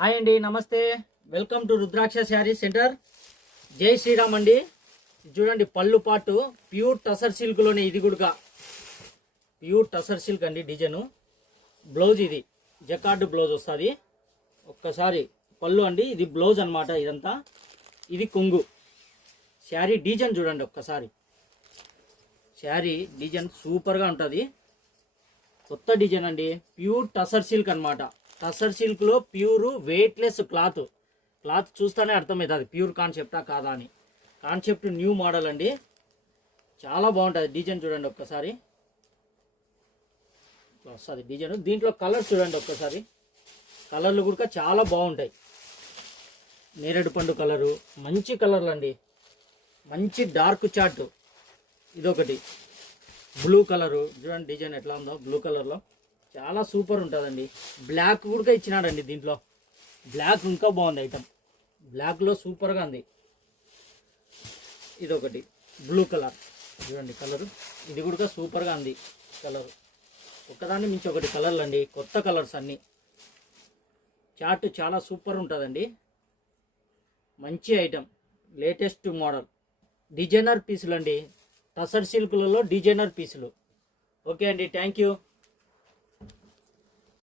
Hi అండి, నమస్తే. Welcome to rudraksha sari centre. జై శ్రీరామ్ అండి. చూడండి, పళ్ళు పాటు ప్యూర్ టసర్ సిల్క్లోనే, ఇది కూడా ప్యూర్ టసర్ సిల్క్ అండి. డిజైను బ్లౌజ్ ఇది జకార్డ్ బ్లౌజ్ వస్తుంది. ఒక్కసారి పళ్ళు అండి, ఇది బ్లౌజ్ అనమాట. ఇదంతా ఇది కొంగు. శారీ డిజైన్ చూడండి ఒక్కసారి. శారీ డిజైన్ సూపర్గా ఉంటుంది. కొత్త డిజైన్ అండి, ప్యూర్ టసర్ సిల్క్ అనమాట. టసర్ సిల్క్లో ప్యూర్ వెయిట్లెస్ క్లాత్ చూస్తేనే అర్థమవుతుంది ప్యూర్ కాన్సెప్టా కాదా అని. కాన్సెప్ట్ న్యూ మోడల్ అండి, చాలా బాగుంటుంది. డిజైన్ చూడండి ఒక్కసారి, వస్తుంది డిజైన్. దీంట్లో కలర్స్ చూడండి ఒక్కసారి. కలర్లు కూడా చాలా బాగుంటాయి. నేరేడు పండు కలరు, మంచి కలర్లు అండి, మంచి డార్క్ చార్ట్. ఇదొకటి బ్లూ కలరు చూడండి, డిజైన్ ఎట్లా ఉందో. బ్లూ కలర్లో చాలా సూపర్ ఉంటుందండి. బ్లాక్ కూడా ఇచ్చినాడండి దీంట్లో. బ్లాక్ ఇంకా బాగుంది ఐటమ్, బ్లాక్లో సూపర్గా ఉంది. ఇదొకటి బ్లూ కలర్ చూడండి, కలరు ఇది కూడా సూపర్గా ఉంది. కలరు ఒక్కదాన్ని మించి ఒకటి కలర్లు అండి, కొత్త కలర్స్ అన్నీ. చార్ట్ చాలా సూపర్ ఉంటుందండి, మంచి ఐటమ్, లేటెస్ట్ మోడల్. డిజైనర్ పీసులు అండి, టసర్ సిల్క్లలో డిజైనర్ పీసులు. ఓకే అండి, థ్యాంక్ యూ.